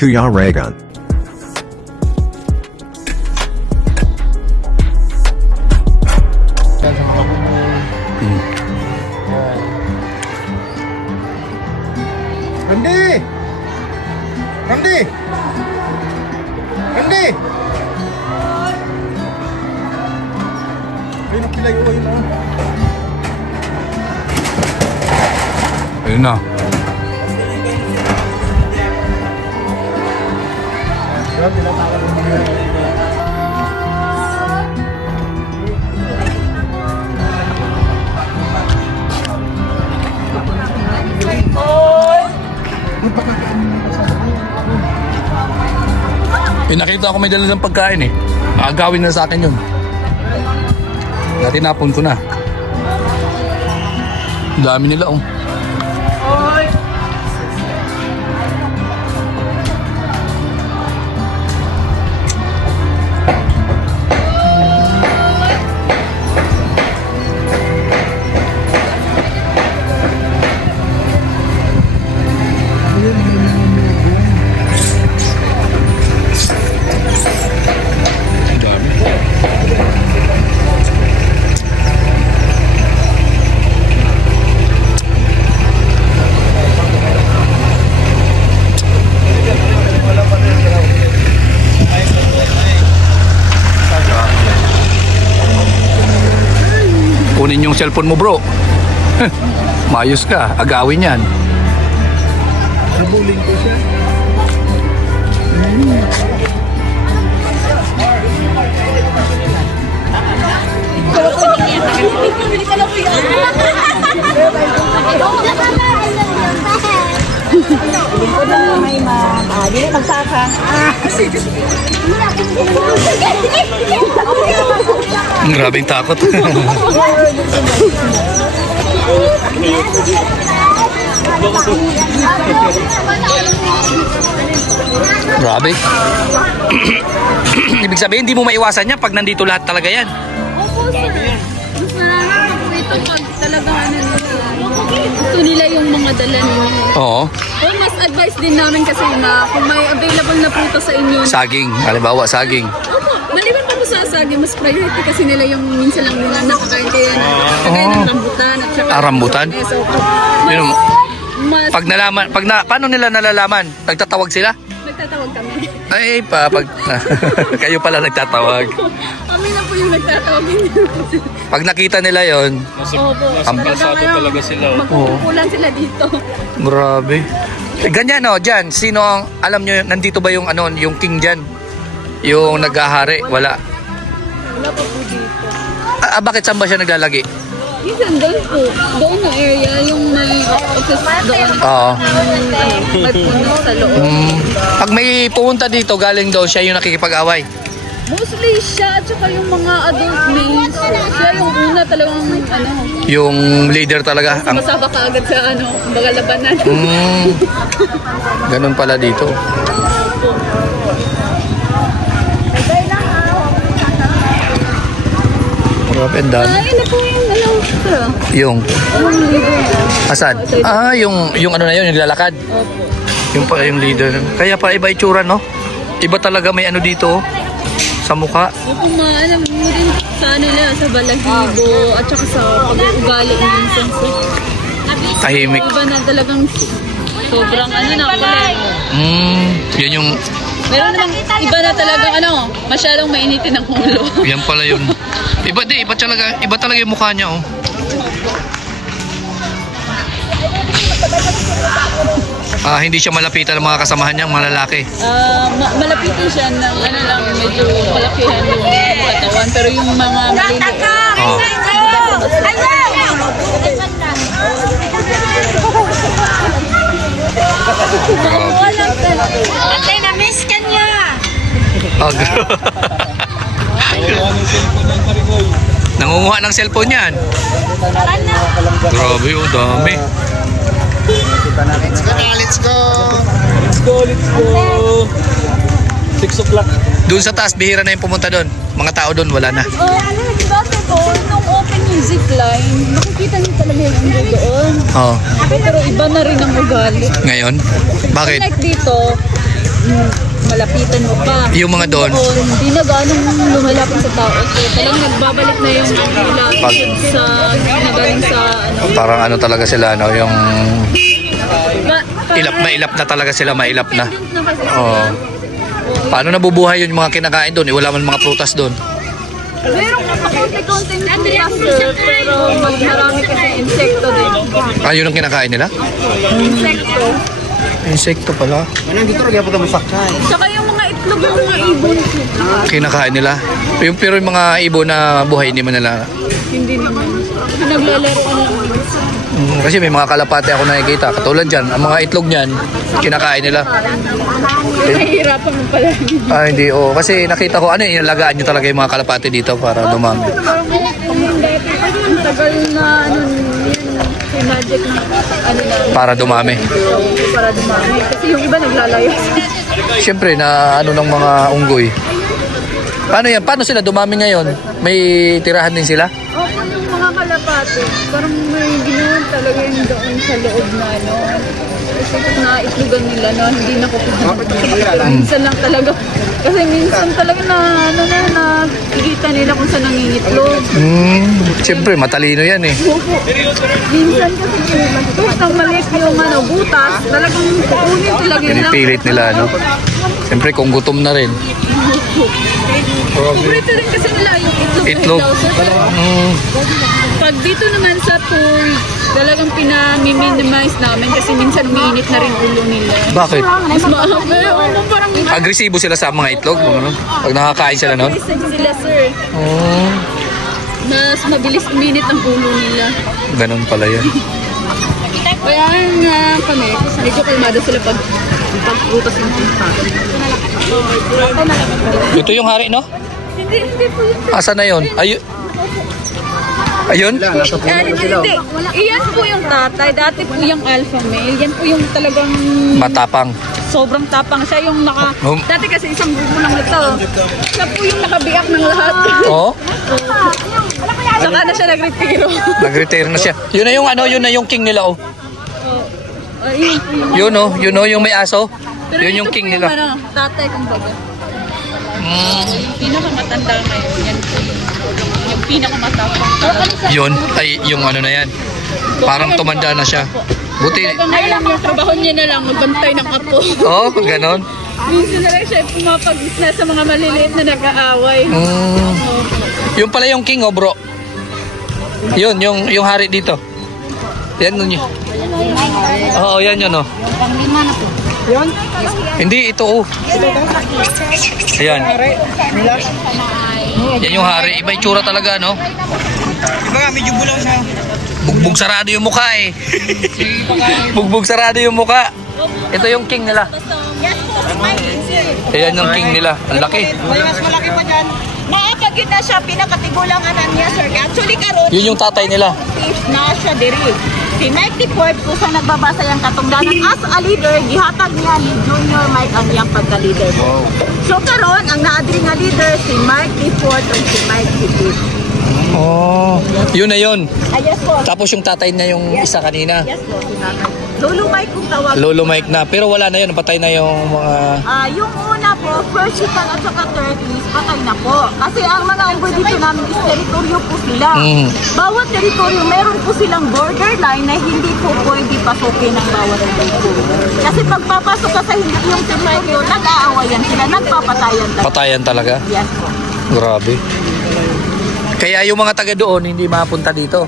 Kuya Raygun. Randy! Randy! Randy! Ayun ang pilay ko, ayun na. Ayun na. Nakita ko may dala ng pagkain eh. Agawin na sa akin yun. Tinapon ko na. Ang dami nila oh. Kunin yung cellphone mo bro. Mayos ka, agawin yan. Nabuling ko siya. May dili magsaka. Grabing takot. Grabe. Ibig sabihin hindi mo maiwasan yan pag nandito lahat talaga yan. Opo sir. Mas nararamdaman ko ito pag talagang gusto nila yung mga dala ninyo. Oo. Well, mas advice din namin kasi na kung may available na prutas sa inyo. Saging, halimbawa saging. Opo, maliban pa po sa saging, mas priority kasi nila yung minsan lang nila nakakain kaya kagaya ng rambutan at saka rambutan? yes, opo. Yun, Mas pag nalaman, paano nila nalalaman? Nagtatawag sila? nagtatawag kami. Ay, kayo pala nagtatawag. Kami na po yung nagtatawag. Pag nakita nila yon, Opo. talaga sila. Magkukulan sila dito. Grabe. Ganyan no, dyan. Sino ang, alam nyo, nandito ba yung ano, yung king dyan? Yung naghahari? Wala. Wala pa po dito. Bakit saan ba siya naglalagi? Minsan doon po. Doon na area, yung may office doon. Oo. May puno sa loob. Pag may pumunta dito, galing daw siya yung nakikipag-away. Mostly siya at saka yung mga adult males. Siya yung una talagang Yung leader talaga. masaba ka agad sa kumbaga labanan. Ganun pala dito. Grabe, ang dami. Ayun na po yung Asan? Yung ano na yun, yung lalakad. Opo. Yung pala yung leader. Kaya pa iba itsura, no? Iba talaga may ano dito, sa mukha. Opo, maalam mo rin sa sa balahibo at saka sa pag-ugali minsan sa Tahimik. iba na talagang sobrang na kulay. Yun yung... Meron namang iba na talagang masyadong mainitin ang ulo. Yan pala yun. Iba talaga yung mukha niya, oh. Hindi siya malapitan ng mga kasamahan niya, mga lalaki. Malapitin siya ng lang, medyo malakihan yung katawan. Pero yung mga maliliit. Ate, na-miss ka niya! Nangunguha ng cellphone yan. Grabe, oh, dami. Let's go na, let's go! Let's go, let's go! 6 o'clock. Doon sa taas, bihira na yung pumunta doon. Mga tao doon, wala na. Dati po, nung open yung zipline, makikita niyo talaga yung ulo doon. Oo. Pero iba na rin ang ugali. Ngayon? Bakit? Like dito, malapitan mo pa. Yung mga doon. Hindi na ganong lumalapit sa tao. So, talagang nagbabalik na yung nila sa nagaling sa ano. Parang ano talaga sila, no? Yung Parang mailap na talaga sila, mailap na. independent na kasi sila. Oo. Paano nabubuhay yung mga kinakain doon? Wala man mga prutas doon. Meron ka konti-konti na sir, pero marami kasi insekto din. Ah, yun ang kinakain nila? Insekto. Insekto pala. Tsaka yung mga itlog ng mga ibon. Kinakain nila. Pero yung mga ibon na buhay, hindi man nila. Hindi naman. Naglalaroan lang. Kasi may mga kalapate ako nakikita. Katulad dyan, ang mga itlog niyan, kinakain nila. Nahihirapan mo pala. Ah, hindi. Oh, kasi nakita ko, ano, inalagaan nyo talaga yung mga kalapate dito para dumami. Parang dati, ang tagal na ano, yun, may magic na ano na. Para dumami. Para dumami. Kasi yung iba naglalayas. Siyempre, na ano ng mga unggoy. Paano yan? Paano sila dumami ngayon? May tirahan din sila? O, yung mga kalapate, parang may ginawan talaga yung doon sa loob na ano. Kasi na itlugan nila na hindi nakukuha. Minsan lang talaga. Kasi minsan talaga na ano na nakikita nila kung saan nangingitlog. Siyempre, matalino yan eh. Minsan kasi tapos nang maliit yung ano, butas, talagang kukunin talaga nila. Pinipilit nila, no? Siyempre, kung gutom na rin. Paborito rin kasi nila yung itlog. Itlog. Pag dito naman sa tour, talagang pinami-minimize namin kasi minsan umiinit na rin ulo nila. Bakit? Mas pero parang Agresibo sila sa mga itlog? Ano? Pag nakakain sila nun? aggressive sila, sir. Mas mabilis uminit ang ulo nila. Ganun pala yan. Kaya nga kami, medyo kalmado sila pag prutas yung pinagpapin. Ito yung hari, no? Hindi po yun. Asa na yun? Ayun? Hindi. Iyan po yung tatay. Dati po yung alpha male. Yan po yung talagang Matapang. sobrang tapang. Siya yung Dati kasi isang grupo lang ito. Siya po yung nakabiyak ng lahat. Oo? Saka na siya nagretiro. Nag-retire na siya. Yun na yung ano, yun na yung king nila, oh. Ayun po yung... Yun, oh. Yun, oh, yung may aso. Pero Yun yung ito king po nila. Ano, tatay kumbaga. Yung pinakamatanda ngayon. Yan po yung pinakamatapang. Yun, ay yung ano na yan. Parang tumanda na siya. Buti. Ngayon yung trabaho niya na lang, magbantay ng apo. Oh, ganon. Minsan na lang siya pumapag-isna sa mga maliliit na nag-aaway. Yung pala yung king, oh, bro. Yun, yung hari dito. Yan nun yun. Oo, yan yun, oh. Panglima na po. Hindi, ito, oh. Ayan. Yan yung hari. Iba yung tsura talaga, no? Iba nga, medyo bulaw siya. Bugbog sarado yung mukha, eh. Bugbog sarado yung mukha. Ito yung king nila. Ayan yung king nila. Ang laki. May mas malaki pa dyan. Naapag yun na siya, pinakatigulangan niya, sir. Actually, karon Yun yung tatay nila. na siya diri. Si Mike Deport, kung saan nagbabasa yung katungdanan as a leader, gihatag niya ni Junior Mike ang iyang pagka-leader. So karon ang naadri nga leader, si Mike Deport o si Mike Deport. Oh. Yun na yun. Yes po. Tapos yung tatay niya yung isa kanina. Yes po, si Tatay. Lolo Mike kung tawag. Lolo Mike na. Pero wala na yun. Patay na yung mga... Yung una po, first chicken at saka third is patay na po. Kasi ang mga unggoy dito namin is teritoryo po sila. Bawat teritoryo, meron po silang borderline na hindi po pwede pasukin ng bawat unggoy. Kasi pagpapasok ka sa hindi yung teritoryo, nag-aawayan sila, nagpapatayan talaga. Patayan talaga? Yes po. Grabe. Kaya yung mga taga doon hindi mapunta dito.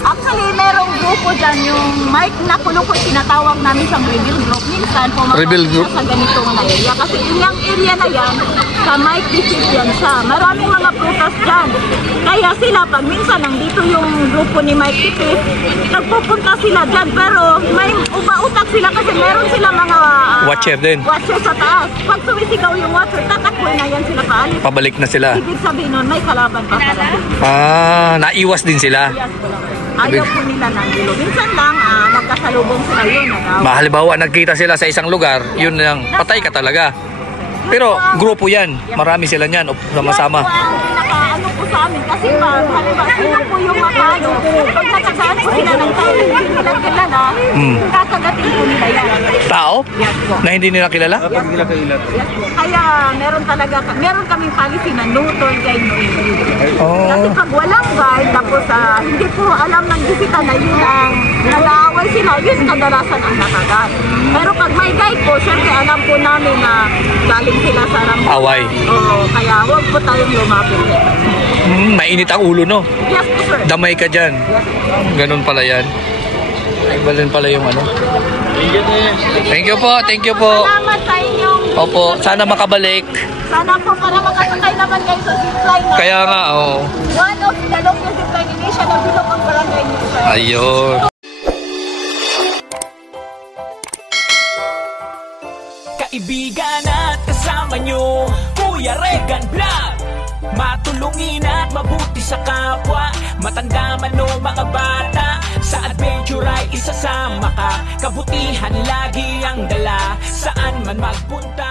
Actually, merong grupo dyan, yung Mike na kulong ko tinatawag namin sa rebuild group. Minsan, Rebuild group? sa ganitong na area. Kasi yung area na yan, sa Mike Dipit yan siya. Maraming mga prutas dyan. Kaya sila, pag minsan nandito yung grupo ni Mike Dipit, nagpupunta sila dyan. Pero may uba-utak sila kasi meron sila mga Watcher din. watcher sa taas. Pag sumisigaw yung watcher, tatakboy na yan sila paalis. Pabalik na sila. Ibig sabihin nun, may kalaban pa pala. Ah, naiwas din sila. Yes, ayaw po nila ng gulo. Minsan lang, magkasalubong sila yun. Halimbawa, nagkita sila sa isang lugar, yun lang, patay ka talaga. Pero grupo yan, marami sila niyan, sama-sama. Yan po ang pinaka-ano po sa amin. Kasi pag, halimbawa, sino po yung makano, pag nakagaan po sila ng tao, hindi nila kilala, kakagatin po nila yan. tao Yes po. na hindi nila kilala? Kapag nila kailat. Yes po. Kaya meron kaming policy na no tour guide, no entry. Oh. Kasi pag walang guide, tapos hindi po alam ng bisita na yun ang nag-aaway sila, yun kadalasan ang nakagat. Pero pag may guide po, syempre alam po namin na galing sila sa rambutan. Away. Oo, kaya huwag po tayong lumapit. Mainit ang ulo, no? Yes po, sir. Damay ka dyan. Ganun pala yan. Iba din pala yung ano. Thank you po, thank you po. Salamat sa inyong... Opo, sana makabalik. Sana po para makasakay naman kayo sa zipline na Kaya nga, oo. one of the longest zipline in Asia na bilog ang barangay niyo, sir. Ayun. Kaibigan at kasama nyo, Kuya Regan Vlog. Matulungin at mabuti sa kapwa, matanda man o mga bata. Sa adventure ay isasama ka, kabutihan lagi ang dala. Saan man magpunta